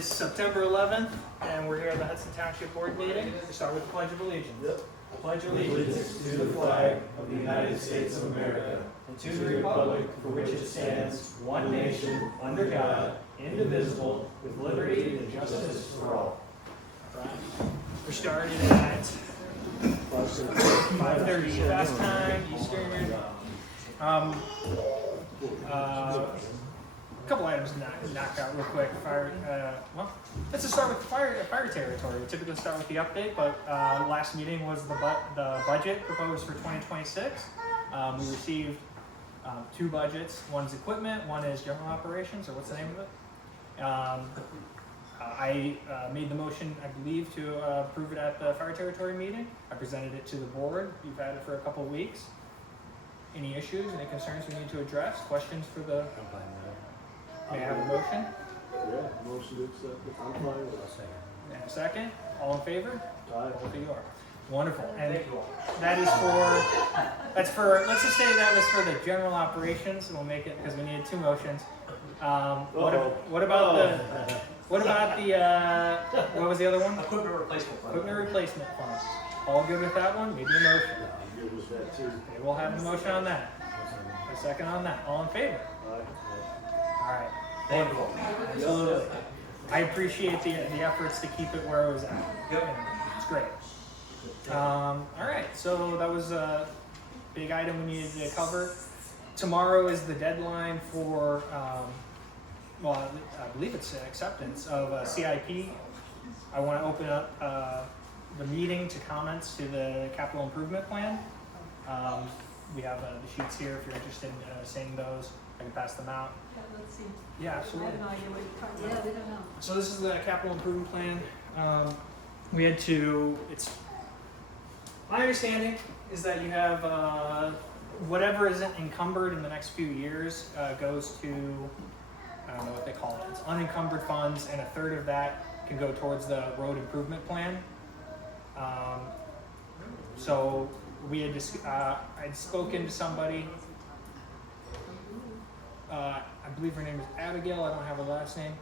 is September 11th, and we're here at the Hudson Township Board meeting. We start with the Pledge of Allegiance. Yep. I pledge Allegiance to the flag of the United States of America and to the republic for which it stands, one nation, under God, indivisible, with liberty and justice for all. We're started at 5:30 fast time, Eastern. A couple items knocked out real quick. Let's just start with fire territory. We typically start with the update, but last meeting was the budget proposed for 2026. We received two budgets. One's equipment, one is general operations, or what's the name of it? I made the motion, I believe, to approve it at the fire territory meeting. I presented it to the board. You've had it for a couple of weeks. Any issues, any concerns we need to address? Questions for the... May I have a motion? Yeah, motion to accept it. I'm fine with that. And a second? All in favor? Aye. Both of you are. Wonderful. And that's for, let's just say that was for the general operations, and we'll make it, because we needed two motions. What about the, what was the other one? Equipment replacement fund. Equipment replacement fund. All good with that one? Maybe a motion. I'm good with that too. Okay, we'll have the motion on that. A second on that. All in favor? Aye. All right. Thank you. Absolutely. I appreciate the efforts to keep it where it was at. Yep. It's great. All right, so that was a big item we needed to cover. Tomorrow is the deadline for, I believe it's acceptance of CIP. I want to open up the meeting to comments to the capital improvement plan. We have the sheets here if you're interested in seeing those. I can pass them out. Yeah, let's see. Yeah, I absolutely. have no idea what you're talking Yeah, about. we don't know. So this is the capital improvement plan. My understanding is that you have whatever isn't encumbered in the next few years goes to, I don't know what they call it, it's unencumbered funds, and a third of that can go towards the road improvement plan. So we had I'd spoken to somebody, I believe her name is Abigail, I don't have her last name.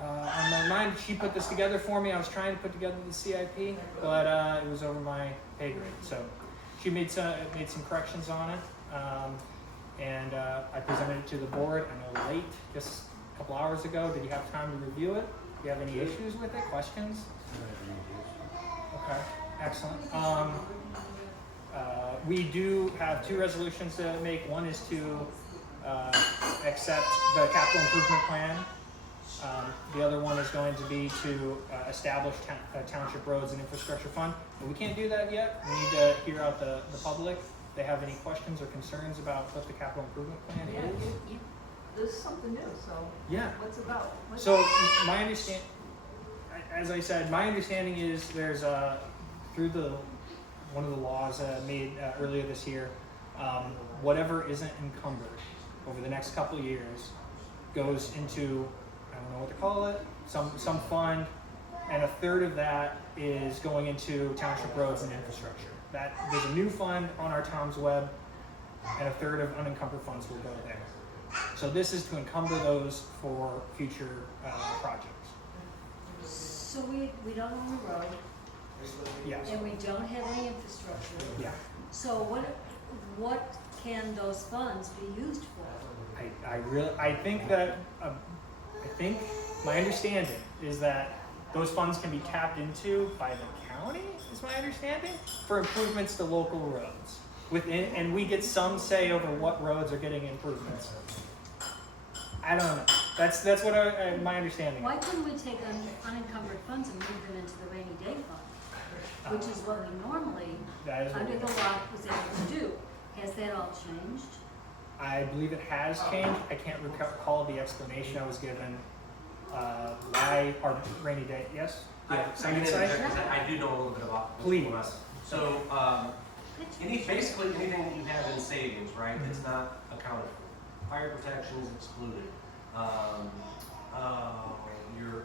On my mind, she put this together for me. I was trying to put together the CIP, but it was over my pay grade. So she made some corrections on it, and I presented it to the board. I know late, just a couple hours ago. Did you have time to review it? Do you have any issues with it? Questions? Okay, excellent. We do have two resolutions to make. One is to accept the capital improvement plan. The other one is going to be to establish Township Roads and Infrastructure Fund. But we can't do that yet. We need to hear out the public. If they have any questions or concerns about what the capital improvement plan Yeah, is. this is something new, so Yeah. what's it about? So my understand, as I said, my understanding is there's through one of the laws made earlier this year, whatever isn't encumbered over the next couple of years goes into, I don't know what to call it, some fund, and a third of that is going into Township Roads and Infrastructure. That there's a new fund on our town's web, and a third of unencumbered funds will go there. So this is to encumber those for future projects. So we don't own the road, Yes. and we don't have any infrastructure. Yeah. So what can those funds be used for? I think that I think my understanding is that those funds can be tapped into by the county, is my understanding, for improvements to local roads. And we get some say over what roads are getting improvements. I don't know. That's what my understanding Why is. couldn't we take unencumbered funds and move them into the rainy day fund? Which is what we normally, That is what under we- the law, was able to do. Has that all changed? I believe it has changed. I can't recall the explanation I was given. Why our rainy day? Yes. Yeah. Some insight. I do know a little bit about this. Please. So, basically anything that you have in savings, right, it's not accounted for. Fire protection is excluded. Your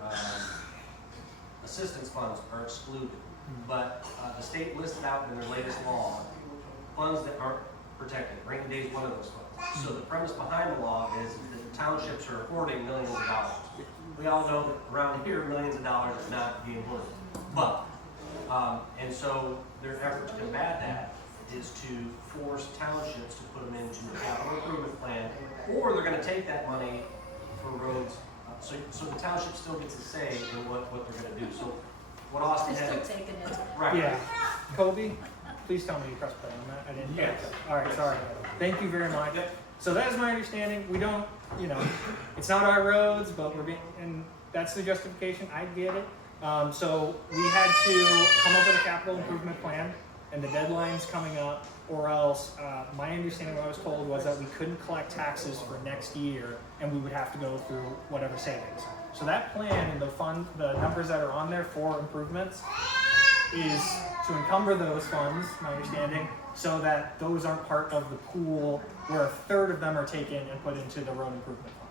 assistance funds are excluded. But the state listed out in their latest law funds that aren't protected. Rainy day is one of those funds. So the premise behind the law is that the townships are hoarding millions of dollars. we all know that around here, millions of dollars is not being worked. But, and so their effort to combat that is to force townships to put them into a capital improvement plan, or they're gonna take that money for roads. So the township still gets a say in what they're gonna do. So what Austin They're had. still taking it. Right. Yeah. Kobe, please tell me you pressed play on that. I didn't. Yes. All right, sorry. Thank you very much. Yep. So that is my understanding. We don't, it's not our roads, but and that's the justification. I get it. So we had to come up with a capital improvement plan, and the deadline's coming up, or else, my understanding, what I was told, was that we couldn't collect taxes for next year, and we would have to go through whatever savings. So that plan and the numbers that are on there for improvements is to encumber those funds, my understanding, so that those aren't part of the pool where a third of them are taken and put into the road improvement fund.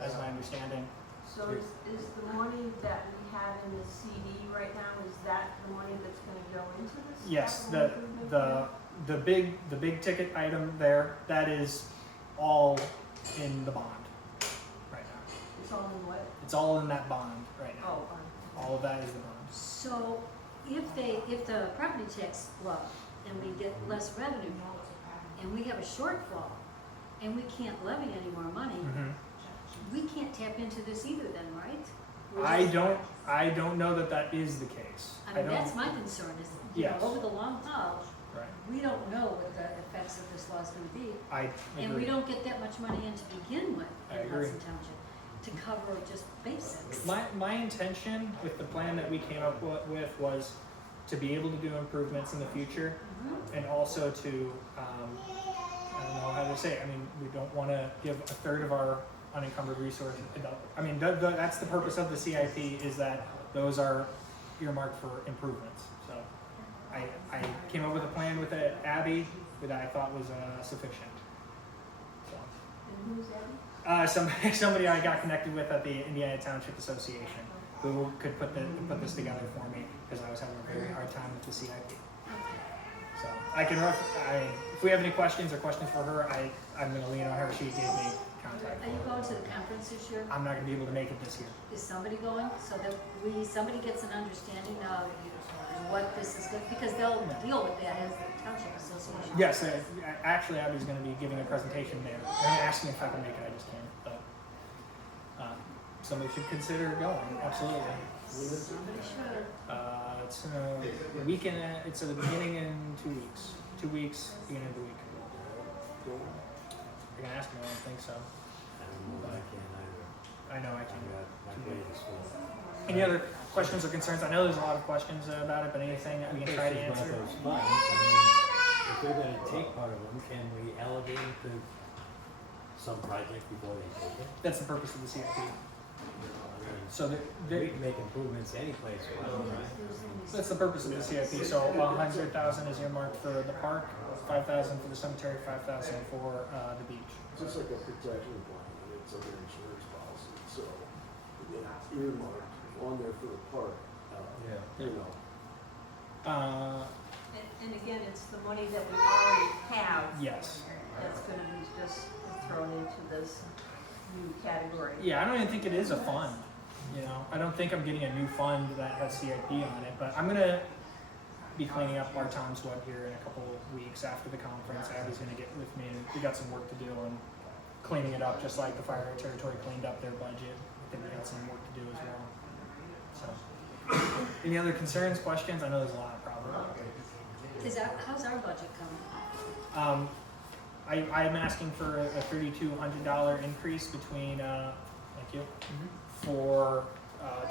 That's my understanding. So is the money that we have in the CD right now, is that the money that's gonna go into this? Yes, capital improvement plan? the big ticket item there, that is all in the bond right now. It's all in what? It's all in that bond right now. Oh, All of that is the bond. So if the property tax go up and we get less revenue and we have a shortfall and we can't levy any more money, we can't tap into this either then, right? We're just- I don't know that is the case. I mean, don't- that's my concern is, Yes. over the long haul, Right. we don't know what the effects of this law is gonna be. I And we agree. don't get that much money in to begin with I in agree. Hudson Township to cover just basics. My intention with the plan that we came up with was to be able to do improvements in the future, Mhm. and also to, I don't know how to say it. I mean, we don't want to give a third of our unencumbered resources. I mean, that's the purpose of the CIP, is that those are earmarked for improvements. So I came up with a plan with Abby that I thought was sufficient. So. and who's that? Somebody I got connected with at the Indiana Township Association who could put this together for me, because I was having a very hard time with the CIP. So if we have any questions for her, I'm going to lean on her. She gave me contact. Are you going to the conference this year? I'm not going to be able to make it this year. Is somebody going, so that somebody gets an understanding of what this is good, because they'll deal with that as the Township Association. Yes, actually, Abby's going to be giving a presentation there and asking if I can make it. I just can't. But somebody should consider going. Absolutely. Somebody should. It's a weekend. It's at the beginning in 2 weeks. 2 weeks, beginning of the week. You're gonna ask me? I don't think so. I know I can't. Any other questions or concerns? I know there's a lot of questions about it, but anything that we can try to answer? Those funds, I mean, if they're gonna take part of them, can we allocate them to some project before they take it? That's the purpose of the CIP. So We can make improvements any place we want, right? that's the purpose of the CIP. So 100,000 is earmarked for the park, 5,000 for the cemetery, 5,000 for the beach. Just like a protection plan, and it's under insurance policy, so it's earmarked on there for the park, Yeah. you know. And again, it's the money that we already have Yes. that's gonna be just thrown into this new category. Yeah, I don't even think it is a fund. I don't think I'm getting a new fund that has CIP on it, but I'm gonna be cleaning up our town sweat here in a couple of weeks after the conference. Abby's gonna get with me, and we got some work to do and cleaning it up, just like the fire territory cleaned up their budget. I think we got some work to do as well. So, any other concerns, questions? I know there's a lot probably. How's our budget coming? I'm asking for a $3,200 increase between, thank you, for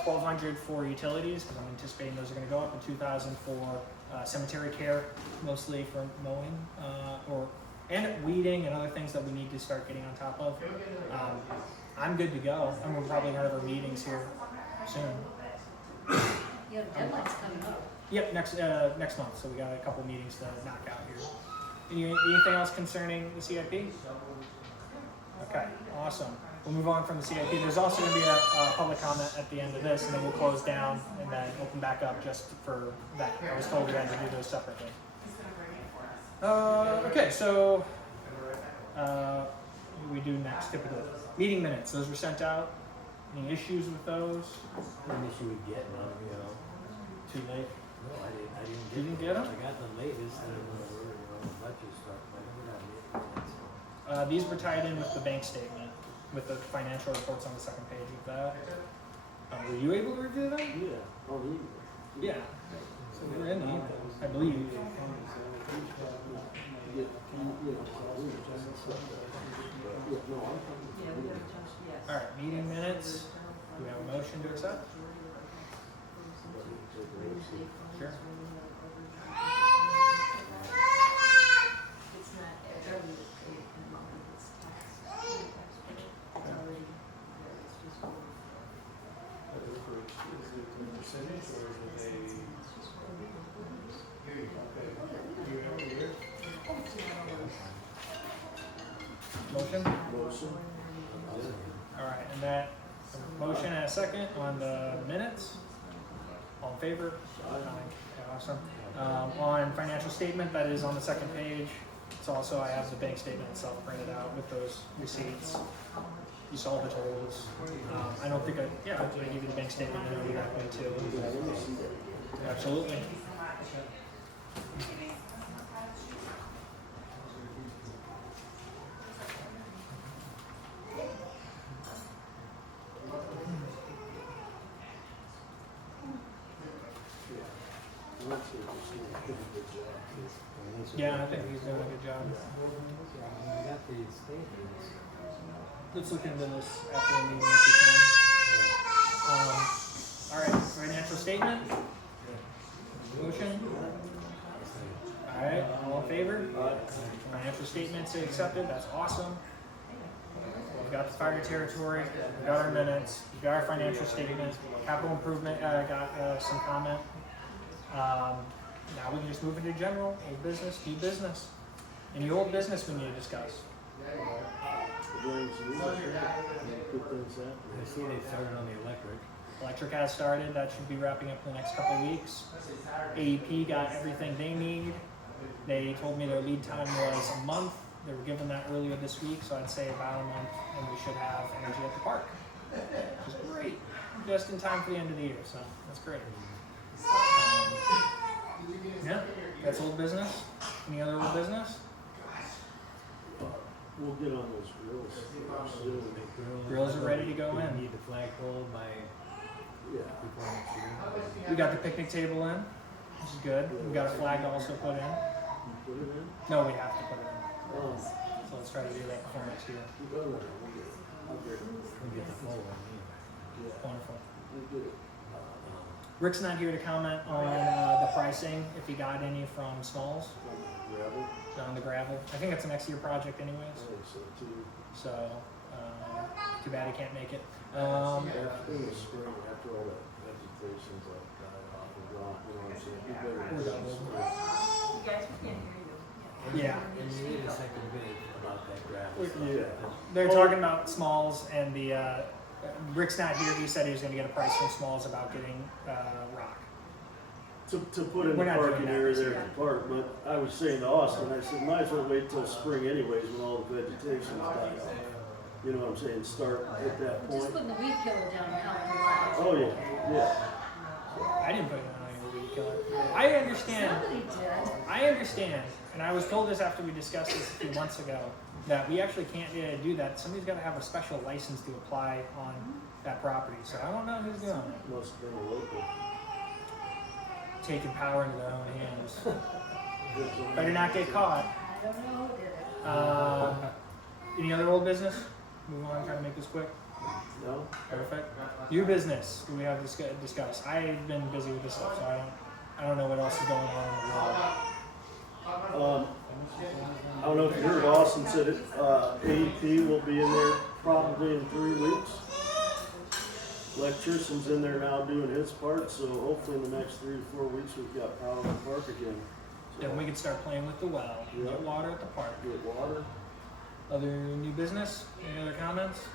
$1,200 for utilities, because I'm anticipating those are going to go up, and $2,000 for cemetery care, mostly for mowing, and weeding and other things that we need to start getting on top of. I'm good to go. And we'll probably have our meetings here soon. Yeah, the deadline's coming up. Yep, next month. So we got a couple meetings to knock out here. Anything else concerning the CIP? Okay, awesome. We'll move on from the CIP. There's also going to be a public comment at the end of this, and then we'll close down and then open back up just for that. I was told we had to do those separately. Okay, so what do we do next typically? Meeting minutes. Those were sent out. Any issues with those? An issue with getting them, you know. Too late. No, I didn't You didn't get 'em? I got the latest, and the budget stuff, but I never got it. These were tied in with the bank statement, with the financial reports on the second page of that. Were you able to review them? Yeah, on email. Yeah. So they were in the email, I believe. Yeah, you know, stuff like that. Yeah, no, Yeah, we have a chance, yes. All right, meeting minutes. Do we have a motion to accept? Sure. It's not every month, it's tax. It's already, it's just. Percentage or is it Motion? motion. All right, and that, motion and a second on the minutes. All in favor? Aye. Yeah, awesome. On financial statement, that is on the second page. It's also, I have the bank statement itself printed out with those receipts. You saw the totals. I don't think yeah, I give you the bank statement and it'll be that way too. Absolutely. Yeah, I think he's doing a good job. I got the statements. Let's look into this after the meeting if we can. All right, financial statement. Motion. All right, all in favor? Financial statements accepted. That's awesome. We've got the fire territory. We've got our minutes. We've got our financial statement. Capital improvement. Got some comment. Now we can just move into general, old business, new business. Any old business we need to discuss? I see they started on the electric. Electric has started. That should be wrapping up in the next couple of weeks. AEP got everything they need. They told me their lead time was a month. They were given that earlier this week, so I'd say about a month, and we should have energy at the park. Which is great. Just in time for the end of the year, so that's great. Yeah, that's old business. Any other old business? We'll get on those grills soon. Grills are ready to go We in. need the flagpole by Yeah. before next year. We got the picnic table in, which is good. We got a flag to also put in. You put it in? No, we have to put it in. Oh, So let's try to do that before next year. you done that. We'll get it. I'll get it. We get the full one anyway. Yeah, Wonderful. we'll get it. Rick's not here to comment on the pricing, if he got any from Smalls Gravel. on the gravel. I think that's a next year project I anyways. think so too. So, too bad he can't make it. In the spring, after all that vegetation's like died off and gone, you know what I'm saying? Be better in We're the done. spring. You guys, we can't hear you. Yeah. And you need a second bid about that gravel stuff. Yeah. They're talking about Smalls and the, Rick's not here. He said he was gonna get a price from Smalls about getting, rock. To put in We're the not doing parking that area this there at the park, but I was saying to Austin, I said, might as well wait till spring anyways when all the vegetation's died off. You know what I'm saying? Start at that Just point. putting the weed killer down now in July. Oh, yeah, yeah. I didn't put it on your weed killer. I understand. Somebody did. I understand, and I was told this after we discussed this a few months ago, that we actually can't do that. Somebody's got to have a special license to apply on that property. So I don't know who's doing it. Must have been a local. Taking power into their own hands. Better not get caught. I don't know who did it. Any other old business? Move on, try to make this quick. No? Perfect. New business. Do we have to discuss? I've been busy with this stuff, so I don't know what else is going on in the world. I don't know if you heard Austin said it, AEP will be in there probably in 3 weeks. Electrician's in there now doing his part, so hopefully in the next 3 to 4 weeks we've got power in the park again. So, Then we can start playing with the well. Yeah. Get water at the park. get water. Other new business? Any other comments? Is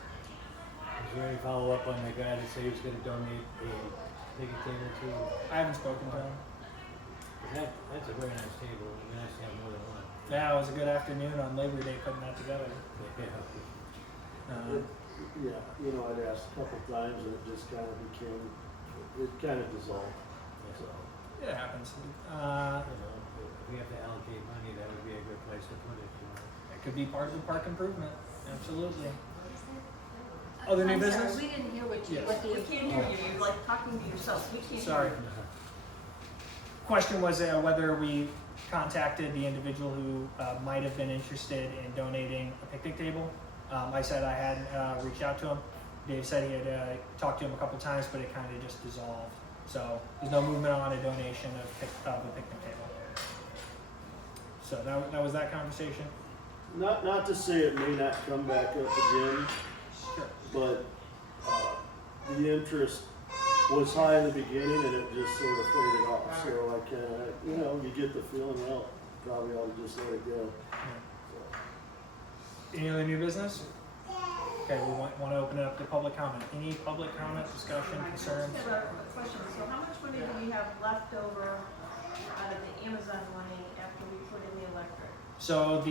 there any follow-up on the guy that said he was gonna donate a picnic table to? I haven't spoken to him. That's a very nice table. It'd be nice to have more than one. Yeah, it was a good afternoon on Labor Day putting that together. Yeah. yeah, you know, I'd asked a couple times and it just kind of became, it kind of dissolved, so. It happens. You know, if we have to allocate money, that would be a good place to put it, you know. It could be part of the park improvement, absolutely. Other new I'm sorry, business? we didn't hear what you, Yes. what We the, can't hear you, you're like talking to yourself, we can't hear you. Sorry. Question was whether we contacted the individual who might have been interested in donating a picnic table. I said I had reached out to him. Dave said he had talked to him a couple times, but it kind of just dissolved. So there's no movement on a donation of a picnic table. So that was that conversation. Not to say it may not come back up again, Sure. but the interest was high in the beginning and it just sort of faded off. So I kind of, you know, you get the feeling, well, probably ought to just let it go. Any other new business? Okay, we want to open it up to public comment. Any public comment, discussion, concerns? I just have a question, so how much money do we have left over out of the Amazon money after we put in the electric? So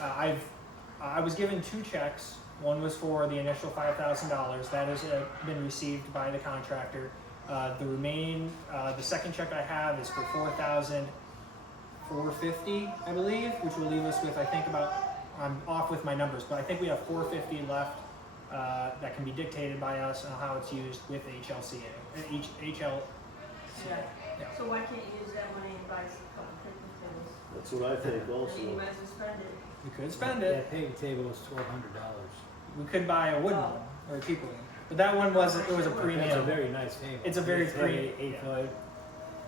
I was given 2 checks. One was for the initial $5,000. That has been received by the contractor. The second check I have is for $4,450, I believe, which will leave us with, I think, about, I'm off with my numbers, but I think we have $450 left that can be dictated by us on how it's used with HLCA. Yeah. Yeah. So why can't you use that money and buy a couple picnic tables? That's what I think I mean, you also. might as well spend it. We could spend it. That picnic table was $1,200. We could buy a wooden one or a cheaper one. But that one was it was a That's a premium. very nice table. It's a very heavy, premium. 8 foot,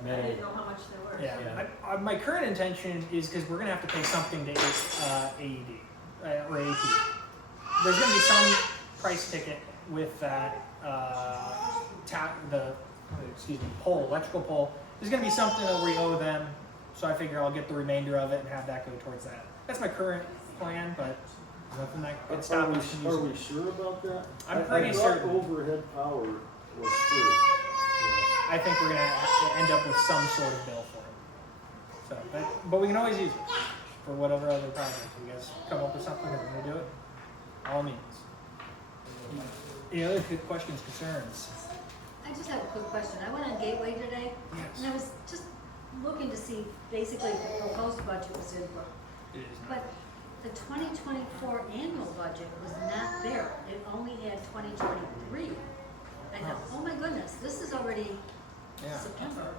I metal. didn't know how much they were. Yeah. Yeah. My current intention is because we're gonna have to pay something to AED or AP. There's gonna be some price ticket with that pole, electrical pole. There's gonna be something that we owe them, so I figure I'll get the remainder of it and have that go towards that. That's my current plan, but nothing that could stop us from Are using we it. sure about that? I'm I pretty thought certain. overhead power was free. I think we're gonna end up with some sort of bill for it. So, but we can always use it for whatever other project. You guys come up with something, we're gonna do it. All means. Any other good questions, concerns? I just have a quick question. I went on Gateway today, Yes. and I was just looking to see basically if the proposed budget was in, It is. but the 2024 annual budget was not there. It only had 2023. I thought, oh my goodness, this is already Yeah. September.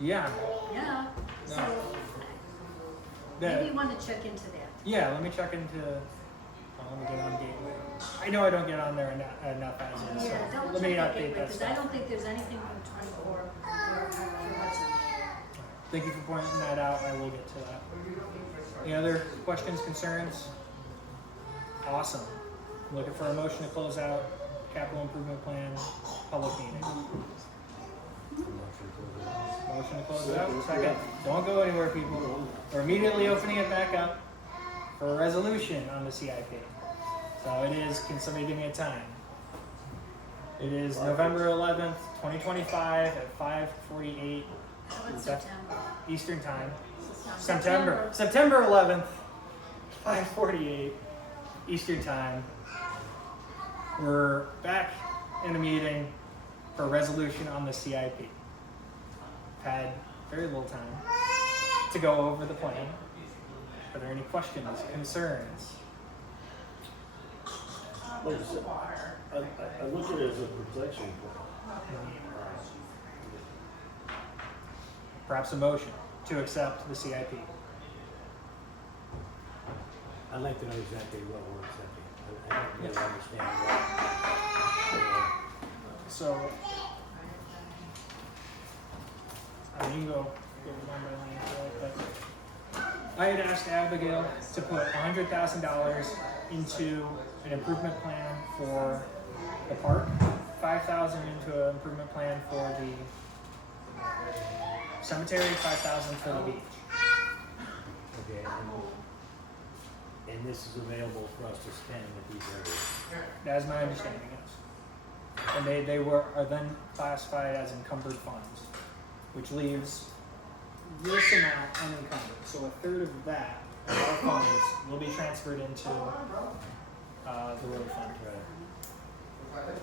Yeah. Yeah, so No. maybe you want to check into that. Yeah, let me check into, let me get on Gateway. I know I don't get on there enough as is, so Yeah, double let me check that update Gateway, that because I stuff. don't think there's anything from 24 for Hudson. Thank you for pointing that out, I will get to that. Any other questions, concerns? Awesome. I'm looking for a motion to close out capital improvement plan public meeting. Motion to close it out, second. Don't go anywhere, people. We're immediately opening it back up for a resolution on the CIP. So it is, can somebody give me a time? It is November 11th, 2025 at 5:48 How about Is that- September? Eastern Time. September. September 11th, 5:48 Eastern Time. We're back in a meeting for a resolution on the CIP. Had very little time to go over the plan. Are there any questions, concerns? Like I said, I look at it as a protection plan. Perhaps a motion to accept the CIP. I'd like to know exactly what we're accepting. I don't really understand what. So, I mean, you can go line by line if you like, but I had asked Abigail to put $100,000 into an improvement plan for the park, 5,000 into an improvement plan for the cemetery, 5,000 for the beach. Okay, and this is available for us to spend at these areas. That is my understanding, yes. And they are then classified as encumbered funds, which leaves this amount unencumbered. So a third of that, of our funds, will be transferred into the road fund.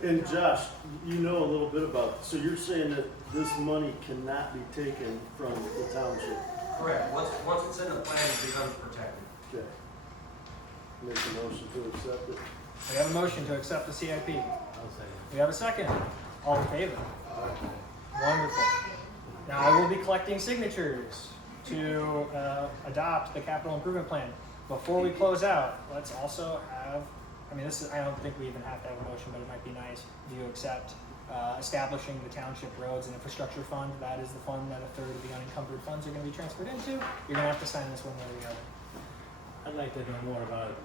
And Josh, you know a little bit about, so you're saying that this money cannot be taken from the township? Correct, once it's in the plan, it becomes protected. Okay. Make a motion to accept it. We have a motion to accept the CIP. I'll say. We have a second. All in favor? Wonderful. Now I will be collecting signatures to adopt the capital improvement plan. Before we close out, let's also have, I mean, this is, I don't think we even have to have a motion, but it might be nice if you accept establishing the Township Roads and Infrastructure Fund. That is the fund that a third of the unencumbered funds are going to be transferred into. You're going to have to sign this one way or the other. I'd like to know more about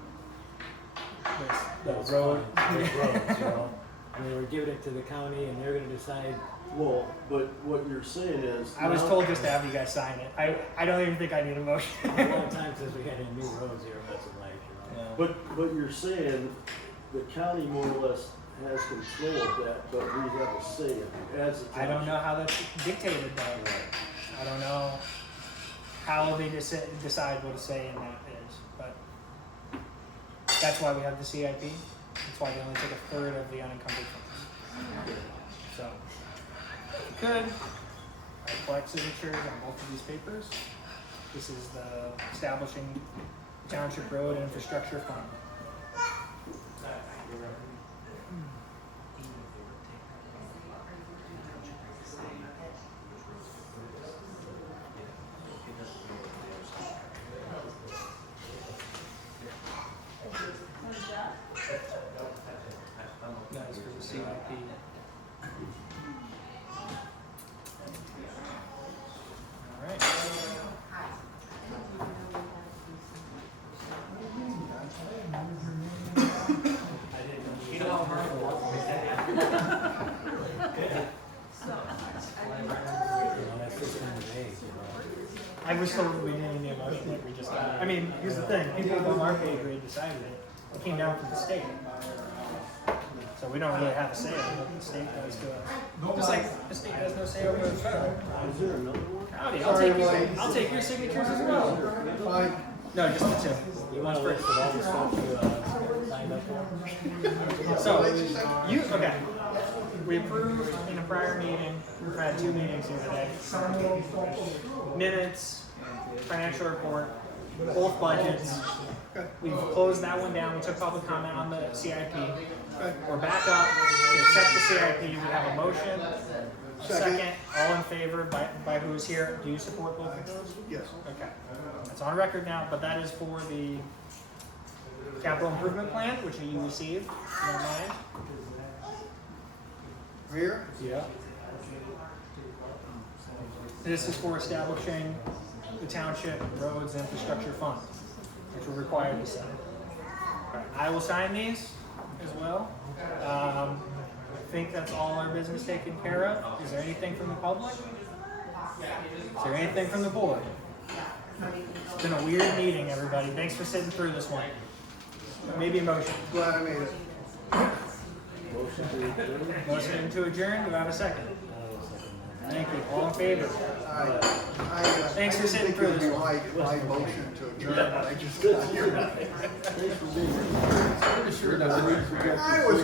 The those road. funds, those roads, you know. I mean, we're giving it to the county and they're gonna decide. Well, but what you're saying is. I was now- told just to have you guys sign it. I don't even think I need a motion. A long time since we had any new roads here in Hudson Lake, you know. But you're saying the county more or less has control of that, but we have a say in it as a township. I don't know how that's dictated though. I don't know how they decide what a say in that is, but that's why we have the CIP. That's why they only take a third of the unencumbered funds. So, if you could, I collect signatures on both of these papers. This is the establishing Township Road and Infrastructure Fund. That is for the CIP. All right. You know how hard it was to make that happen? You know, that's just in the days, you know. I wish we didn't need a motion like we just did. I mean, here's the thing, people above our pay grade decided it. It came down from the state. So we don't really have a say in what the state does to us. Just like the state has no say over the federal. Is there another one? Howdy, I'll take your signatures as well. No, just the two. You want a list of all the stuff you signed up for? So, okay. We approved in a prior meeting, we've had 2 meetings here today. Minutes, financial report, both budgets. We've closed that one down, we took public comment on the CIP. We're back up to accept the CIP, we have a motion. Second, all in favor by who's here, do you support both of those? Yes. Okay, it's on record now, but that is for the capital improvement plan, which you received, if you don't mind. Here? Yeah. This is for establishing the Township Roads Infrastructure Fund, which we're required to sign. I will sign these as well. I think that's all our business taken care of. Is there anything from the public? Is there anything from the board? It's been a weird meeting, everybody. Thanks for sitting through this one. Maybe a motion. Glad I made it. Motion to adjourn? Motion to adjourn. Do I have a second? Thank you. All in favor? Thanks for sitting through this one. My motion to adjourn, but I just. Thanks for being here. I was